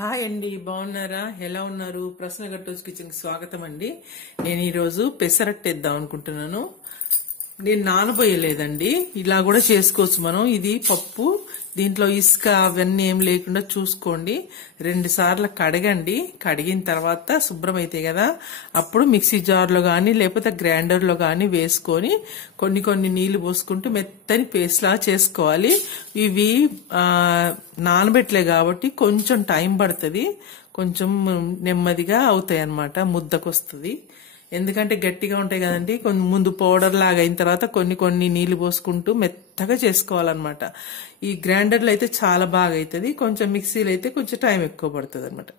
Hi అండి, బాగున్నారా? ఎలా ఉన్నారు? ప్రశ్న గట్టోస్ కిచెన్ కి స్వాగతం అండి. నేను ఈరోజు పెసరట్టు వేద్దాం అనుకుంటున్నాను. నేను నానబోయలేదండి, ఇలా కూడా చేసుకోవచ్చు మనం. ఇది పప్పు, దీంట్లో ఇసుక అవన్నీ ఏం లేకుండా చూసుకోండి. 2 సార్లు కడగండి. కడిగిన తర్వాత శుభ్రం అయితే కదా, అప్పుడు మిక్సీ జార్లో కానీ లేకపోతే గ్రైండర్లో కానీ వేసుకొని కొన్ని నీళ్లు పోసుకుంటూ మెత్తని పేస్ట్ లా చేసుకోవాలి. ఇవి నానబెట్టలే కాబట్టి కొంచెం టైం పడుతుంది, కొంచెం నెమ్మదిగా అవుతాయి అన్నమాట, ముద్దకొస్తుంది. ఎందుకంటే గట్టిగా ఉంటాయి కదండి. కొంచెం ముందు పౌడర్ లాగా అయిన తర్వాత కొన్ని నీళ్లు పోసుకుంటూ మెత్తగా చేసుకోవాలన్నమాట. ఈ గ్రైండర్లో అయితే చాలా బాగా అవుతుంది, కొంచెం మిక్సీలో అయితే కొంచెం టైం ఎక్కువ పడుతుంది అనమాట.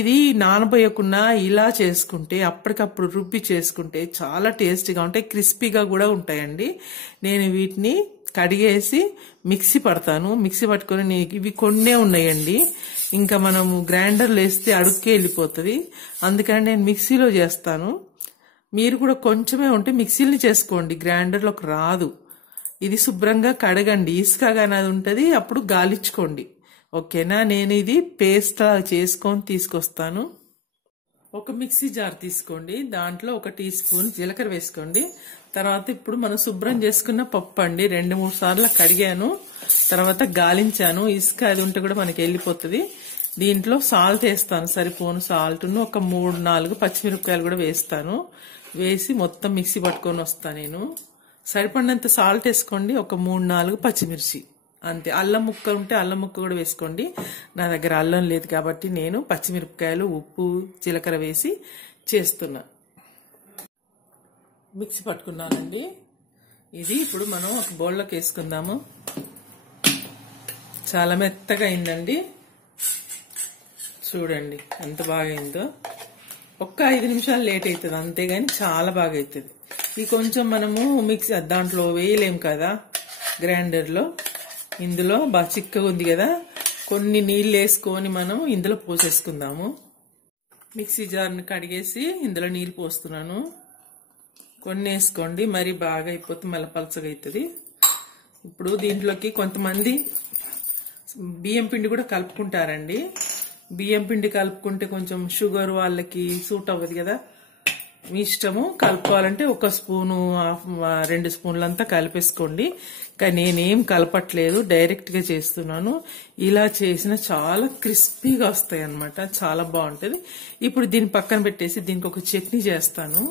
ఇది నానబోయకుండా ఇలా చేసుకుంటే, అప్పటికప్పుడు రుబ్బి చేసుకుంటే చాలా టేస్టీగా ఉంటాయి, క్రిస్పీగా కూడా ఉంటాయండి. నేను వీటిని కడిగేసి మిక్సీ పడతాను. మిక్సీ పట్టుకొని ఇవి కొన్నే ఉన్నాయండి, ఇంకా మనము గ్రైండర్లో వేస్తే అడుక్కే వెళ్ళిపోతుంది. అందుకని నేను మిక్సీలో చేస్తాను. మీరు కూడా కొంచెమే ఉంటే మిక్సీని చేసుకోండి, గ్రైండర్లోకి రాదు. ఇది శుభ్రంగా కడగండి, ఇసుక కానీ అది ఉంటుంది, అప్పుడు గాలించుకోండి. ఓకేనా? నేను ఇది పేస్ట్ చేసుకొని తీసుకొస్తాను. ఒక మిక్సీ జార్ తీసుకోండి, దాంట్లో 1 టీ స్పూన్ జీలకర్ర వేసుకోండి. తర్వాత ఇప్పుడు మనం శుభ్రం చేసుకున్న పప్పు అండి, 2-3 సార్లు కడిగాను, తర్వాత గాలించాను. ఇసుక అది ఉంటే కూడా మనకి వెళ్ళిపోతుంది. దీంట్లో సాల్ట్ వేస్తాను, సరిపోను సాల్ట్ను, ఒక 3-4 పచ్చిమిరపకాయలు కూడా వేస్తాను. వేసి మొత్తం మిక్సీ పట్టుకొని వస్తాను నేను. సరిపడినంత సాల్ట్ వేసుకోండి, ఒక 3-4 పచ్చిమిర్చి అంతే. అల్లం ముక్క ఉంటే అల్లం ముక్క కూడా వేసుకోండి. నా దగ్గర అల్లం లేదు కాబట్టి నేను పచ్చిమిరపకాయలు, ఉప్పు, జీలకర్ర వేసి చేస్తున్నా. మిక్సీ పట్టుకున్నానండి. ఇది ఇప్పుడు మనం ఒక బౌల్లోకి వేసుకుందాము. చాలా మెత్తగా అయిందండి, చూడండి ఎంత బాగా అయిందో. ఒక్క 5 నిమిషాలు లేట్ అవుతుంది అంతేగాని చాలా బాగా అవుతుంది. ఇది కొంచెం మనము మిక్సీ దాంట్లో వేయలేం కదా గ్రైండర్లో, ఇందులో బాగా చిక్కగా ఉంది కదా, కొన్ని నీళ్ళు వేసుకొని మనం ఇందులో పోసేసుకుందాము. మిక్సీ జార్ని కడిగేసి ఇందులో నీళ్ళు పోస్తున్నాను. కొన్ని వేసుకోండి, మరి బాగా అయిపోతే మళ్ళీ పలచగా అవుతుంది. ఇప్పుడు దీంట్లోకి కొంతమంది బియ్యం పిండి కూడా కలుపుకుంటారండి. బియ్యం పిండి కలుపుకుంటే కొంచెం షుగర్ వాళ్ళకి సూట్ అవ్వదు కదా, మీ ఇష్టము. కలుపుకోవాలంటే 1 స్పూను 2 స్పూన్లంతా కలిపేసుకోండి. కానీ నేనేం కలపట్లేదు, డైరెక్ట్ గా చేస్తున్నాను. ఇలా చేసిన చాలా క్రిస్పీగా వస్తాయి అన్నమాట, చాలా బాగుంటది. ఇప్పుడు దీన్ని పక్కన పెట్టేసి దీనికి ఒక చట్నీ చేస్తాను.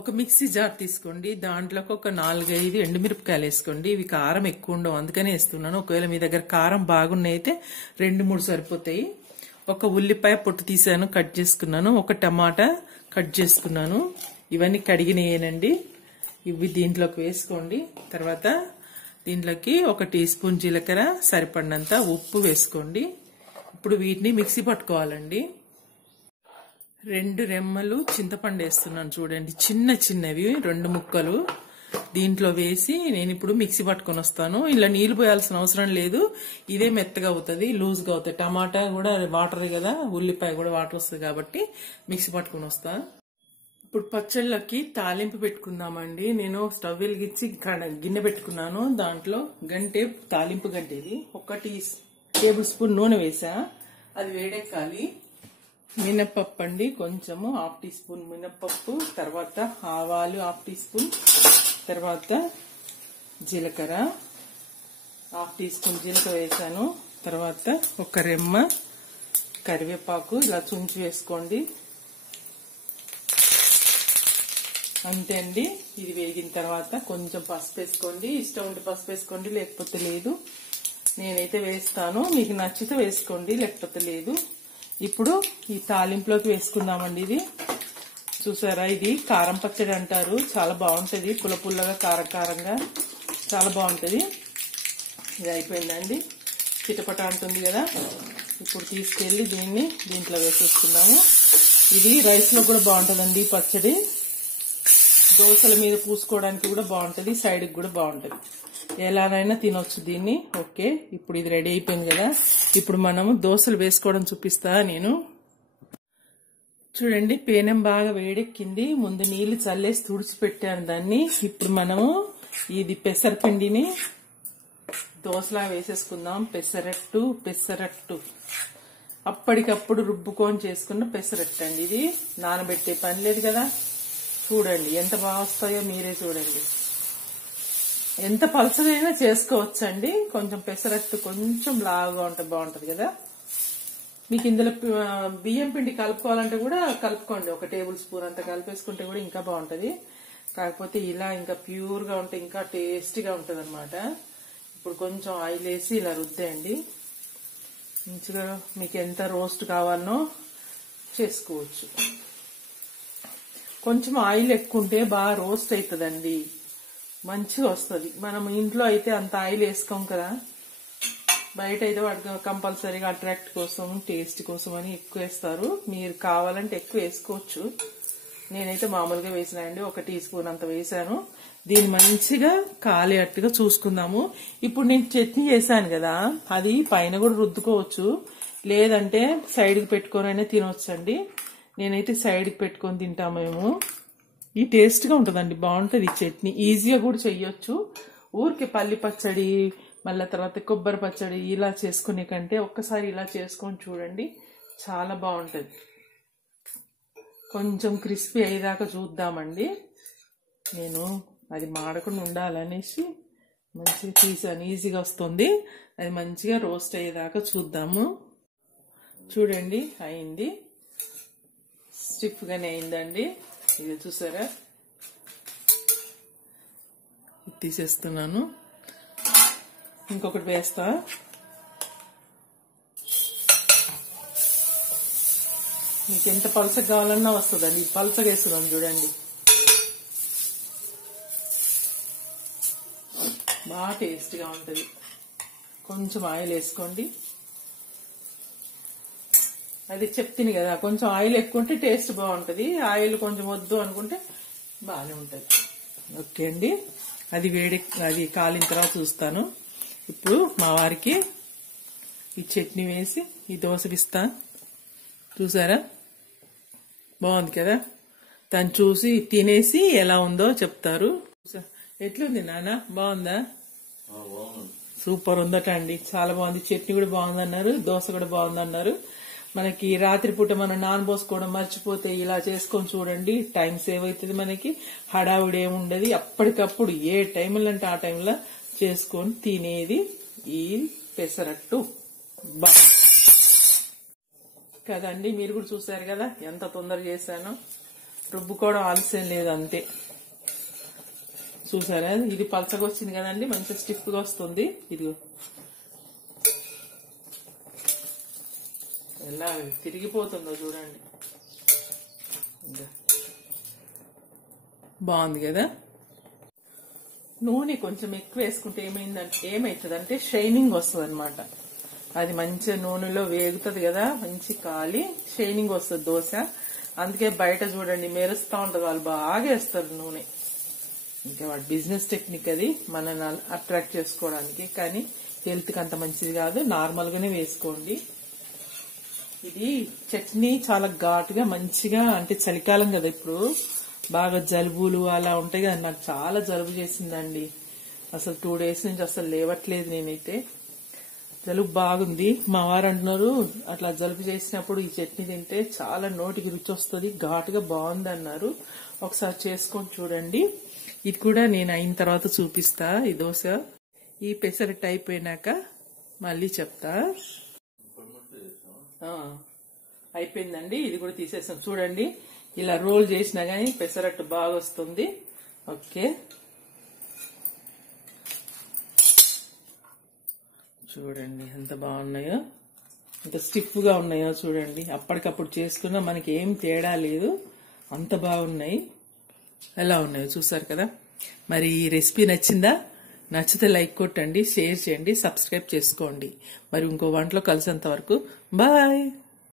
ఒక మిక్సీ జార్ తీసుకోండి, దాంట్లోకి ఒక 4-5 ఎండుమిరపకాయలు వేసుకోండి. ఇవి కారం ఎక్కువ ఉండవు, అందుకనే వేస్తున్నాను. ఒకవేళ మీ దగ్గర కారం బాగున్నాయి అయితే 2-3 సరిపోతాయి. ఒక ఉల్లిపాయ పొట్టు తీసాను, కట్ చేసుకున్నాను. ఒక టమాటా కట్ చేసుకున్నాను. ఇవన్నీ కడిగినయేనండి. ఇవి దీంట్లోకి వేసుకోండి. తర్వాత దీంట్లోకి 1 టీ స్పూన్ జీలకర్ర, సరిపడినంత ఉప్పు వేసుకోండి. ఇప్పుడు వీటిని మిక్సీ పట్టుకోవాలండి. 2 రెమ్మలు చింతపండు వేస్తున్నాను, చూడండి, చిన్నవి 2 ముక్కలు దీంట్లో వేసి నేను ఇప్పుడు మిక్సీ పట్టుకొని వస్తాను. ఇలా నీళ్లు పోయాల్సిన అవసరం లేదు, ఇదే మెత్తగా అవుతుంది, లూజ్గా అవుతుంది. టమాటా కూడా వాటర్ కదా, ఉల్లిపాయ కూడా వాటర్ వస్తుంది కాబట్టి మిక్సీ పట్టుకొని వస్తా. ఇప్పుడు పచ్చళ్ళకి తాలింపు పెట్టుకుందామండి. నేను స్టవ్ వెలిగించి గిన్నె పెట్టుకున్నాను, దాంట్లో తాలింపు గంటే ఇది 1 టేబుల్ స్పూన్ నూనె వేసా, అది వేడెక్కాలి. మినప్పప్పు అండి, కొంచెము 1/2 టీ స్పూన్ మినప్పప్పు, తర్వాత ఆవాలు 1/2 టీ స్పూన్, తర్వాత జీలకర్ర 1/2 టీ స్పూన్ జీలకర్ర వేసాను. తర్వాత 1 రెమ్మ కరివేపాకు ఇలా చుంచి వేసుకోండి. అంతే అండి. ఇది వేగిన తర్వాత కొంచెం పసుపు వేసుకోండి, ఇష్టం ఉంటే పసుపు వేసుకోండి, లేకపోతే లేదు. నేనైతే వేస్తాను, మీకు నచ్చితే వేసుకోండి, లేకపోతే లేదు. ఇప్పుడు ఈ తాలింపులోకి వేసుకుందామండి. ఇది చూసారా, ఇది కారం పచ్చడి అంటారు, చాలా బాగుంటది, పుల్లగా కారంగా చాలా బాగుంటది. ఇది అయిపోయిందండి, చిటపట అంటుంది కదా. ఇప్పుడు తీసుకెళ్లి దీంట్లో వేసేసుకుందాము. ఇది రైస్ లో కూడా బాగుంటదండి పచ్చడి, దోశల మీద పూసుకోవడానికి కూడా బాగుంటది, సైడ్ కి కూడా బాగుంటది, ఎలానైనా తినొచ్చు దీన్ని. ఓకే, ఇప్పుడు ఇది రెడీ అయిపోయింది కదా. ఇప్పుడు మనము దోశలు వేసుకోవడం చూపిస్తా నేను. చూడండి, పేనం బాగా వేడెక్కింది. ముందు నీళ్లు చల్లేసి తుడిచిపెట్టాను దాన్ని. ఇప్పుడు మనము ఇది పెసరపిండిని దోశలా వేసేసుకుందాం. పెసరట్టు అప్పటికప్పుడు రుబ్బుకొని చేసుకున్న పెసరట్టు అండి. ఇది నానబెట్టే పని లేదు కదా. చూడండి ఎంత బాగా వస్తాయో మీరే చూడండి. ఎంత పలసగైనా చేసుకోవచ్చండి. కొంచెం పెసరట్టు కొంచెం లావుగా ఉంటే బాగుంటది కదా. మీకు ఇందులో బియ్యం పిండి కలుపుకోవాలంటే కూడా కలుపుకోండి. 1 టేబుల్ స్పూన్ అంత కలిపేసుకుంటే కూడా ఇంకా బాగుంటది. కాకపోతే ఇలా ఇంకా ప్యూర్ గా ఉంటే ఇంకా టేస్టీగా ఉంటది అనమాట. ఇప్పుడు కొంచెం ఆయిల్ వేసి ఇలా రుద్దేయండి. మంచిగా మీకు ఎంత రోస్ట్ కావాలనో చేసుకోవచ్చు. కొంచెం ఆయిల్ ఎక్కువ ఉంటే బాగా రోస్ట్ అవుతుందండి, మంచిగా వస్తుంది. మనం ఇంట్లో అయితే అంత ఆయిల్ వేసుకోం కదా. బయట అయితే వాటికి కంపల్సరీగా అట్రాక్ట్ కోసం టేస్ట్ కోసం అని ఎక్కువ వేస్తారు. మీరు కావాలంటే ఎక్కువ వేసుకోవచ్చు. నేనైతే మామూలుగా వేసినాయండి. 1 టీ స్పూన్ అంత వేసాను. దీన్ని మంచిగా కాలేటట్టుగా చూసుకుందాము. ఇప్పుడు నేను చట్నీ చేశాను కదా, అది పైన కూడా రుద్దుకోవచ్చు, లేదంటే సైడ్కి పెట్టుకోనైనా తినొచ్చండి. నేనైతే సైడ్కి పెట్టుకొని తింటాము మేము. ఈ టేస్ట్గా ఉంటుందండి, బాగుంటుంది ఈ చట్నీ. ఈజీగా కూడా చెయ్యొచ్చు. ఊరికే పల్లి పచ్చడి మళ్ళీ తర్వాత కొబ్బరి పచ్చడి ఇలా చేసుకునే కంటే ఒక్కసారి ఇలా చేసుకొని చూడండి, చాలా బాగుంటుంది. కొంచెం క్రిస్పీ అయ్యేదాకా చూద్దామండి. నేను అది మాడకుండా ఉండాలనేసి మంచిగా తీసాను. ఈజీగా వస్తుంది. అది మంచిగా రోస్ట్ అయ్యేదాకా చూద్దాము. చూడండి అయింది, స్టిఫ్గానే అయిందండి. ఇది చూసారా, తీసేస్తున్నాను. ఇంకొకటి వేస్తా. మీకు ఎంత పలసగా కావాలన్నా వస్తుందండి. పలసగా వేస్తున్నాను చూడండి, బాగా టేస్ట్గా ఉంటుంది. కొంచెం ఆయిల్ వేసుకోండి. అది చెప్తుంది కదా, కొంచెం ఆయిల్ ఎక్కువ ఉంటే టేస్ట్ బాగుంటుంది. ఆయిల్ కొంచెం వద్దు అనుకుంటే బాగానే ఉంటుంది. ఓకే అండి, అది కాలిన తర్వాత చూస్తాను. ఇప్పుడు మా వారికి ఈ చట్నీ వేసి ఈ దోశ ఇస్తా. చూసారా, బాగుంది కదా. తను చూసి తినేసి ఎలా ఉందో చెప్తారు. ఎట్లుంది నాన్న, బాగుందా? సూపర్ ఉందట అండి, చాలా బాగుంది. చట్నీ కూడా బాగుందన్నారు, దోశ కూడా బాగుందన్నారు. మనకి రాత్రిపూట మనం నానబోసుకోవడం మర్చిపోతే ఇలా చేసుకొని చూడండి, టైం సేవ్ అవుతుంది. మనకి హడావుడి ఏముండదు. అప్పటికప్పుడు ఏ టైంలో అంటే ఆ టైంలో చేసుకొని తినేది ఈ పెసరట్టు కదండి. మీరు కూడా చూసారు కదా ఎంత తొందర చేశానో. రుబ్బుకోవడం ఆలస్యం లేదు, అంతే. చూసారా, ఇది పలచగా వచ్చింది కదండి, మంచిగా స్టిఫ్ గా వస్తుంది. ఇదిగో ఎలా తిరిగిపోతుందో చూడండి, బాగుంది కదా. నూనె కొంచెం ఎక్కువ వేసుకుంటే ఏమైతుందంటే షైనింగ్ వస్తుంది అనమాట. అది మంచిగా నూనెలో వేగుతుంది కదా, మంచి కాలి షైనింగ్ వస్తుంది దోశ. అందుకే బయట చూడండి మెరుస్తూ ఉంటుంది, వాళ్ళు బాగా వేస్తారు నూనె. ఇంకా వాడి బిజినెస్ టెక్నిక్ అది, మనల్ని అట్రాక్ట్ చేసుకోవడానికి. కానీ హెల్త్కి అంత మంచిది కాదు, నార్మల్ గానే వేసుకోండి. ఇది చట్నీ చాలా ఘాటుగా మంచిగా, అంటే చలికాలం కదా ఇప్పుడు, బాగా జలుబులు అలా ఉంటాయి కదా. నాకు చాలా జలుబు చేసిందండి, అసలు 2 డేస్ నుంచి అసలు లేవట్లేదు. నేనైతే జలుబు బాగుంది. మా వారు అంటున్నారు అట్లా జలుబు చేసినప్పుడు ఈ చట్నీ తింటే చాలా నోటికి రుచి వస్తుంది, ఘాటుగా బాగుంది అన్నారు. ఒకసారి చేసుకొని చూడండి. ఇది కూడా నేను అయిన తర్వాత చూపిస్తా. ఈ దోశ ఈ పెసరట్టు అయిపోయినాక మళ్ళీ చెప్తా. అయిపోయిందండి, ఇది కూడా తీసేస్తాం. చూడండి, ఇలా రోల్ చేసినా గానీ పెసరట్టు బాగా వస్తుంది. ఓకే, చూడండి ఎంత బాగున్నాయో, ఎంత స్టిఫ్ గా ఉన్నాయో చూడండి. అప్పటికప్పుడు చేసుకున్నా మనకి ఏం తేడా లేదు, అంత బాగున్నాయి. ఎలా ఉన్నాయో చూసారు కదా. మరి ఈ రెసిపీ నచ్చిందా? నచ్చితే లైక్ కొట్టండి, షేర్ చేయండి, సబ్స్క్రైబ్ చేసుకోండి. మరి ఇంకో వంటలో కలిసేంత వరకు బాయ్.